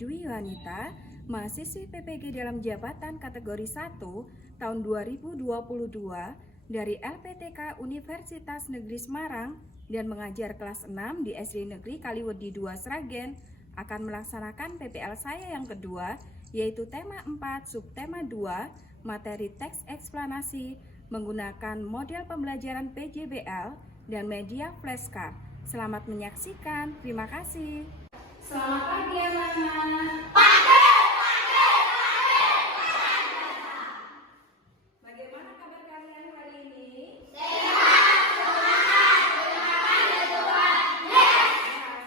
Dwi Wanita, mahasiswi PPG dalam jabatan kategori 1 tahun 2022 dari LPTK Universitas Negeri Semarang dan mengajar kelas 6 di SD Negeri Kaliwedi 2 Sragen akan melaksanakan PPL saya yang kedua, yaitu tema 4 subtema 2 materi teks eksplanasi menggunakan model pembelajaran PJBL dan media flashcard. Selamat menyaksikan, terima kasih. Selamat pagi anak-anak. Bagaimana kabar kalian hari ini?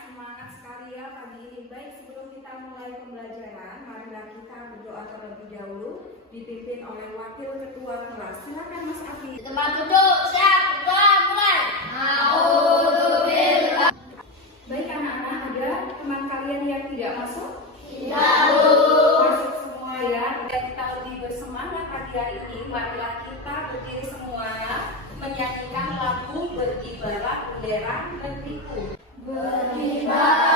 Semangat sekali ya pagi ini. Baik, sebelum kita mulai pembelajaran, marilah kita berdoa terlebih dahulu dipimpin oleh Wakil Ketua Kelas. Silakan Mas Afi. Tempat duduk, siap, berdoa, mulai. Baik anak-anak, ada teman kalian yang tidak masuk? Tidak. Masuk semua ya. Dan kita lebih bersemangat pagi hari ini. Marilah kita berdiri semua menyanyikan lagu Berkibarlah Bendera Negeriku. Berkibarlah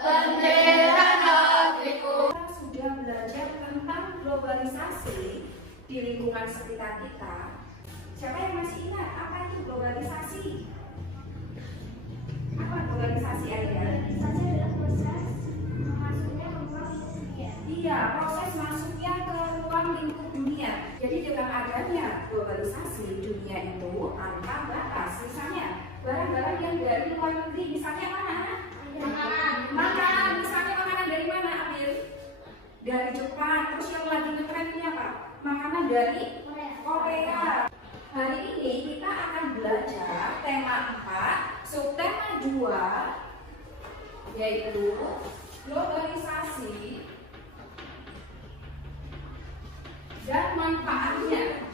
bendera negeriku. Kita sudah belajar tentang globalisasi di lingkungan sekitar kita. Siapa yang masih ingat apa itu globalisasi? Apa globalisasi Aida? Globalisasi adalah proses masuknya ke ruang dunia. Iya, proses masuknya ke ruang lingkup dunia. Jadi dengan adanya globalisasi, dunia itu tanpa batas. Misalnya barang-barang yang dari luar negeri, misalnya mana? Makanan, misalnya makanan dari mana, Amir? Dari Jepang. Terus yang lagi ngetren ini apa? Makanan dari Korea. Hari ini kita akan belajar tema 4, subtema 2, yaitu globalisasi dan manfaatnya.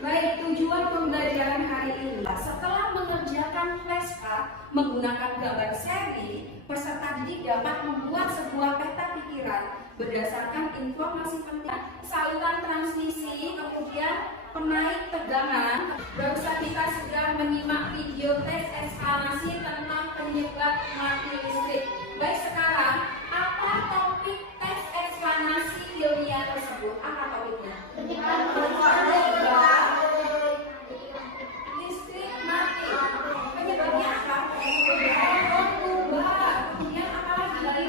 Baik, tujuan pembelajaran hari ini. Setelah mengerjakan flashcard menggunakan gambar seri, peserta didik dapat membuat sebuah peta pikiran berdasarkan informasi penting, saluran transmisi, kemudian penaik tegangan. Barusan kita sudah menyimak video tes eksplanasi tentang penyebab mati listrik. Baik, sekarang apa topik tes eksplanasi ilmiah tersebut? Apa topiknya? Listrik mati. Penyebabnya apa? Tuba. Kemudian apa lagi?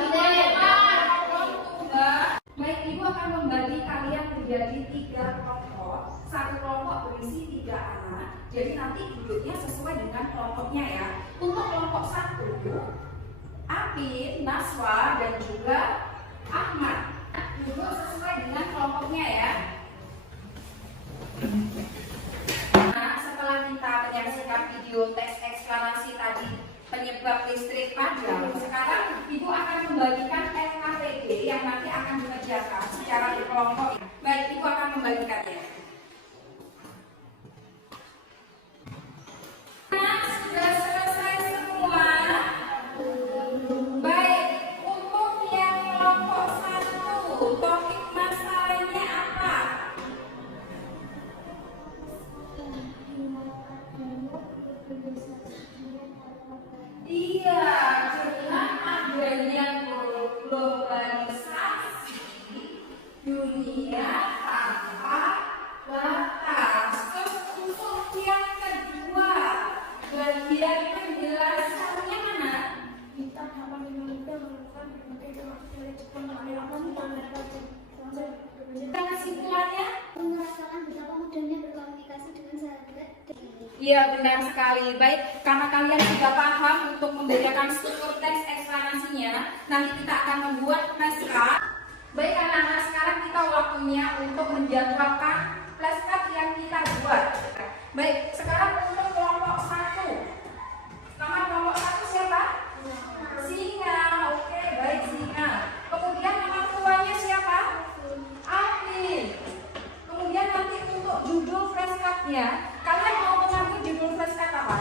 Tuba. Baik, Ibu akan membagi kalian menjadi 3 kelompok. Satu kelompok berisi 3 anak. Jadi nanti duduknya sesuai dengan kelompoknya ya. Untuk kelompok 1, Apin, Naswa, dan juga Ahmad. Duduk sesuai dengan kelompoknya ya. Nah, setelah kita menyaksikan video tes eksplanasi tadi penyebab listrik padam, sekarang Ibu akan membagikan LKPD yang nanti akan dikerjakan secara di kelompok. Baik, Ibu akan membagikannya. Nah, sudah selesai semua. Baik, untuk yang kelompok 1, topik masalahnya apa? Iya, dengan adanya globalisasi dunia tanpa batas. Terus untuk yang kedua, bagian penjelasannya mana? Kita dapat menemukan berbagai termasuk Jepang dan Amerika Dan kesimpulannya? merasakan betapa mudahnya berkomunikasi dengan sahabat. Iya, benar sekali. Baik, karena kalian sudah paham untuk membedakan struktur teks eksplanasinya, nanti kita akan membuat flashcard. Baik anak-anak, sekarang kita waktunya untuk menjadwalkan flashcard yang kita buat. Baik, sekarang untuk kelompok 1. Nama kelompok 1 siapa? Singa. Oke, baik, Singa. Kemudian nama tuanya siapa? Alvin. Kemudian nanti untuk judul flashcardnya, kalian mau mengambil judul flashcard apa?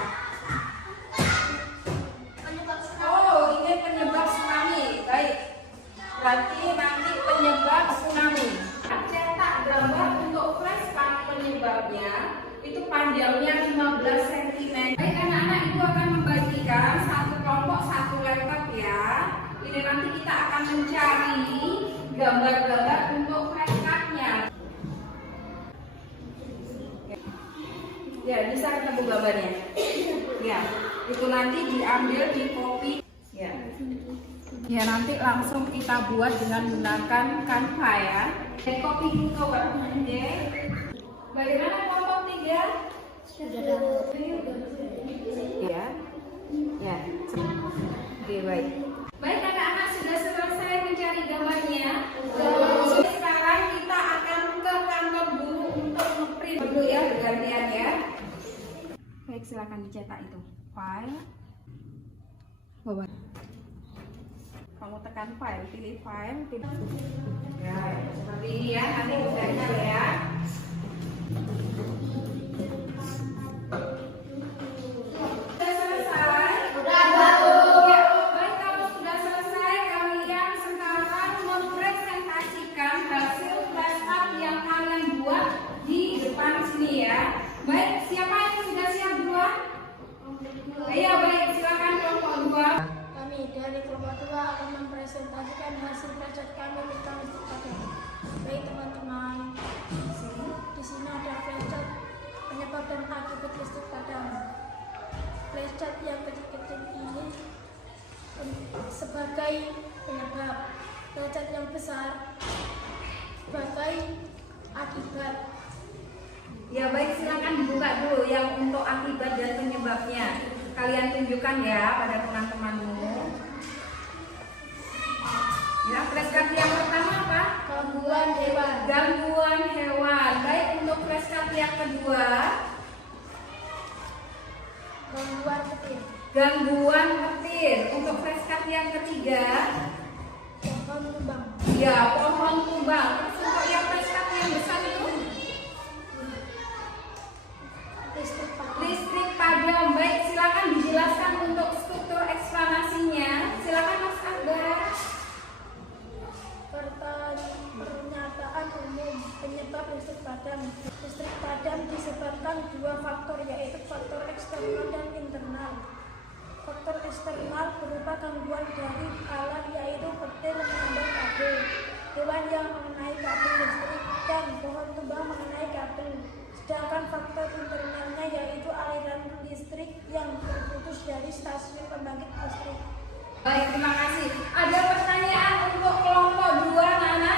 Oh, ini penyebab tsunami. Baik. Berarti nanti penyebab tsunami. Cetak gambar untuk flashcard penyebabnya itu panjangnya 15 gambar-gambar untuk flashcardnya. Ya, bisa ketemu gambarnya. Ya, itu nanti diambil di copy. Ya. Ya, nanti langsung kita buat dengan menggunakan Canva ya. Copy dulu warnanya. Bagaimana kelompok 3? Ya. Ya. Oke, baik. Baik, anak-anak sudah selesai mencari gambarnya. Sekarang kita akan ke kantor guru untuk ngeprint dulu ya, bergantian ya. Baik, silakan dicetak itu. File. Bawah. Kamu tekan file, pilih file, pilih. Ya, seperti ini ya, nanti bukanya ya. Sudah selesai? Sudah, Bu. Ya, baik, kalau sudah selesai, kalian sekarang mempresentasikan hasil flashcard yang kalian buat di depan sini ya. Baik, siapa yang sudah siap duluan? Iya, baik, silakan kelompok 2. Kami dari kelompok 2 akan mempresentasikan hasil flashcard kami tentang listrik padam. Baik teman-teman, di sini ada flashcard penyebab dan akibat listrik padam. Flashcard yang kecil-kecil ini sebagai penyebab, flashcard yang besar sebagai akibat. Ya baik, silakan dibuka dulu yang untuk akibat dan penyebabnya. Kalian tunjukkan ya pada teman-temanmu. Ya, flashcard yang pertama apa? Gangguan hewan. Gangguan hewan. Baik, untuk flashcard yang kedua. Gangguan petir. Gangguan petir. Untuk flashcard yang ketiga. Pohon tumbang. Ya, pohon tumbang. Terus untuk yang flashcard yang besar itu? Listrik padam. Listrik padam. Baik, silakan dijelaskan untuk struktur eksplanasinya. Silakan Mas Akbar. Pernyataan umum penyebab listrik padam. Listrik padam disebabkan dua faktor, yaitu faktor eksternal dan internal. Faktor eksternal berupa gangguan dari alat, yaitu petir menembak kabel, hewan yang mengenai kabel listrik, dan pohon tumbang mengenai kabel. Sedangkan faktor internalnya yaitu aliran listrik yang terputus dari stasiun pembangkit listrik. Baik, terima kasih. Ada pertanyaan untuk kelompok 2, Nana?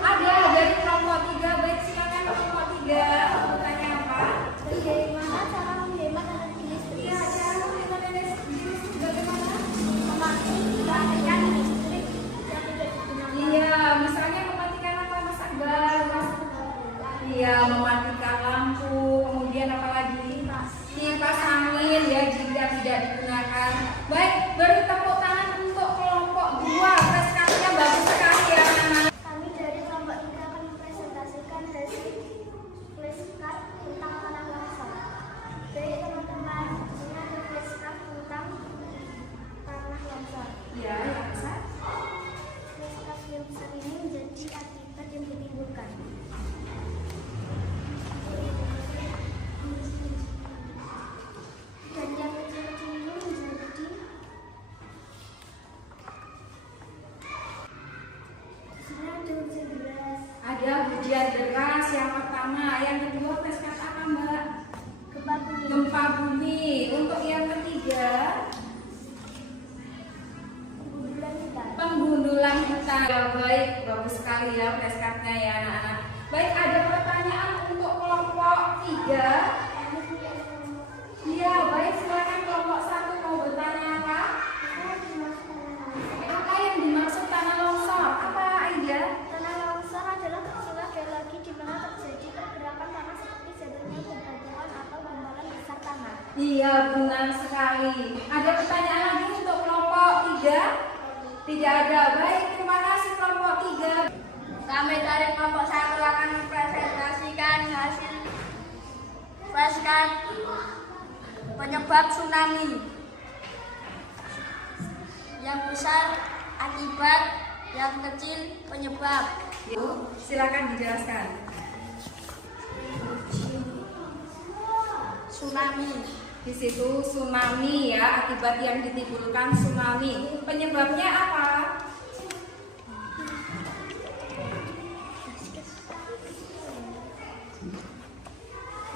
Ada dari kelompok 3. Baik, silakan kelompok 3. Bertanya apa? Bagaimana cara menghemat energi listrik? Ya, cara menghemat energi listrik bagaimana? Mematikan listrik yang tidak digunakan. Iya, misalnya mematikan apa, Mas Akbar? Iya, mematikan lampu, kemudian apa lagi? Kipas angin ya jika tidak digunakan. Baik, beri tepuk tangan untuk kelompok 2. Flashcardnya bagus sekali ya, Nana. Kami dari kelompok 3 akan mempresentasikan hasil flashcard tentang tanah longsor. Baik teman-teman, ini ada flashcard tentang tanah longsor. Ya, yang besar. Flashcard yang besar ini menjadi akibat yang ditimbulkan. Dan yang kecil-kecil ini menjadi hujan deras. Ada hujan deras yang pertama, yang kedua flashcard apa, Mbak? Gempa bumi. Gempa bumi. Untuk yang ketiga, Gundulan hutan. penggundulan hutan. Ya, baik, bagus sekali ya flashcardnya ya anak-anak. Baik, ada pertanyaan untuk kelompok 3. Iya, baik, silakan kelompok 1 mau bertanya apa? Apa yang dimaksud tanah longsor? Apa Aida? Tanah longsor adalah peristiwa geologi di mana terjadi pergerakan tanah seperti jatuhnya bebatuan atau gumpalan besar tanah. Iya, benar sekali. Ada pertanyaan lagi untuk kelompok 3? Tidak ada. Baik, terima kasih kelompok 3. Kami dari kelompok 1 akan mempresentasikan hasil flashcard penyebab tsunami. Yang besar akibat, yang kecil penyebab. Silakan dijelaskan. Tsunami. Di situ tsunami ya, akibat yang ditimbulkan tsunami. Penyebabnya apa?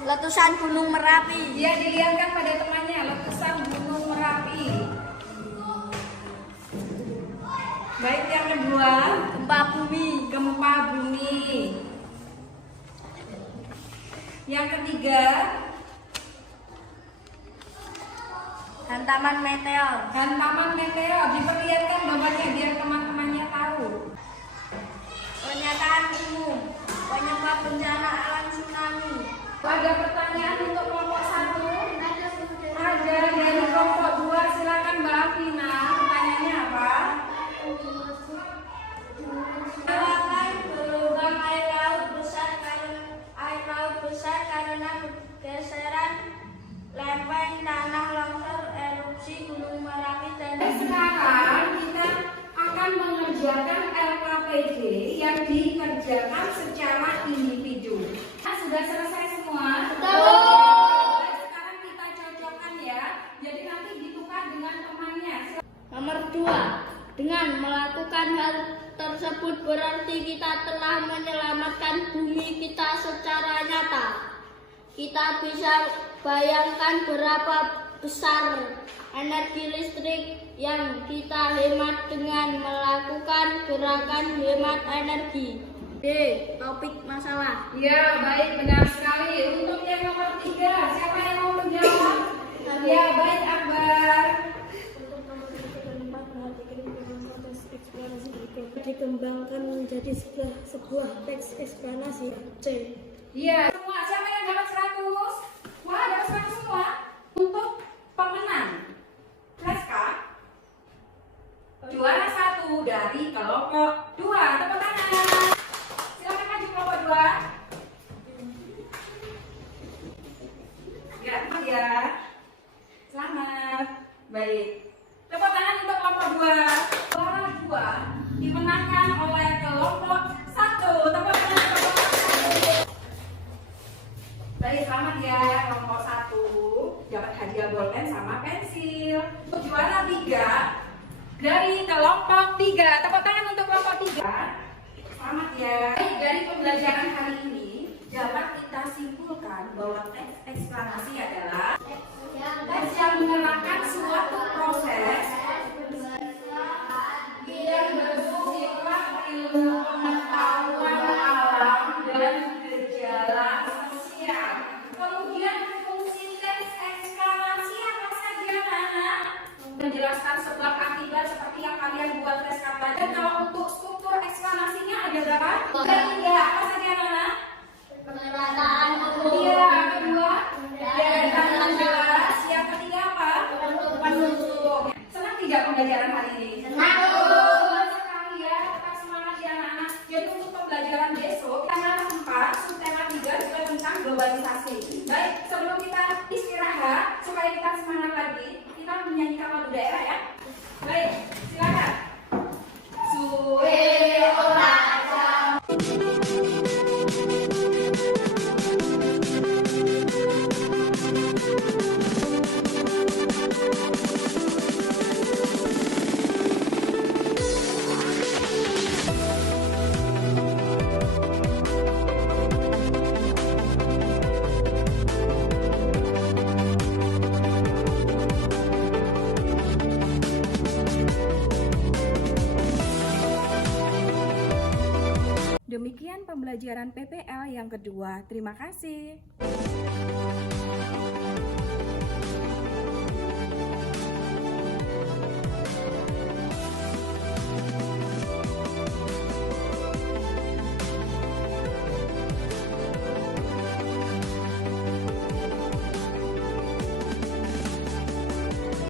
Letusan Gunung Merapi. Dia dilihatkan pada temannya letusan Gunung Merapi. Baik, yang kedua, Gempa bumi. gempa bumi. Yang ketiga, Hantaman meteor. hantaman meteor. Diperlihatkan gambarnya biar teman-temannya tahu. Pernyataan umum. Penyebab bencana alam tsunami. Ada pertanyaan untuk kelompok 1? Ada dari kelompok 2. Silakan Mbak Afina. Pertanyaannya apa? Menyebabkan gelombang air laut besar karena pergeseran lempeng tanah longsor erupsi Gunung Merapi dan Sekarang kita akan mengerjakan LKPD yang dikerjakan secara individu. Sudah selesai semua? Sekarang kita cocokkan ya. Jadi nanti ditukar dengan temannya. Nomor 2. Dengan melakukan hal tersebut berarti kita telah menyelamatkan bumi kita secara nyata. Kita bisa bayangkan berapa besar energi listrik yang kita hemat dengan melakukan gerakan hemat energi. D. Topik masalah. Ya, baik, benar sekali. Untuk yang nomor 3, siapa yang mau menjawab? Ya, baik, Akbar. Dikembangkan menjadi sebuah teks eksplanasi. C. Iya, semua. Siapa yang dapat 100? Wah, dapat 100 semua. Untuk pemenang Freska, juara 1 dari kelompok 2. Tepuk tangan. Silakan maju kelompok 2. Ya, selamat ya. Selamat. Baik. Tepuk tangan untuk kelompok 2. Juara 2 dimenangkan oleh kelompok 1. Tepuk tangan untuk kelompok 1. Baik, selamat ya kelompok 1. Dapat hadiah bolpen sama pensil. Untuk juara 3 dari kelompok 3. Tepuk tangan untuk kelompok 3. Selamat ya. Baik, dari pembelajaran hari ini dapat kita simpulkan bahwa teks eksplanasi adalah teks yang menerangkan suatu proses yang bersifat ilmu pengetahuan alam dan gejala sosial. Kemudian fungsi teks eksplanasi apa saja, anak-anak? Menjelaskan sebab akibat seperti yang kalian buat freska tadi. Dan kalau untuk struktur eksplanasinya ada berapa? Tiga. Apa saja, anak-anak? Pernyataan Iya, kedua deretan jelas. Yang ketiga apa? Penutup. Senang tidak pembelajaran hari ini? Senang sekali ya. Tetap semangat ya anak-anak. Jadi untuk pembelajaran besok tema 4, subtema 3 juga tentang globalisasi. Baik, sebelum kita istirahat supaya kita semangat lagi, kita menyanyikan lagu daerah ya. Baik, silakan. Suwe ora Demikian pembelajaran PPL yang kedua. Terima kasih.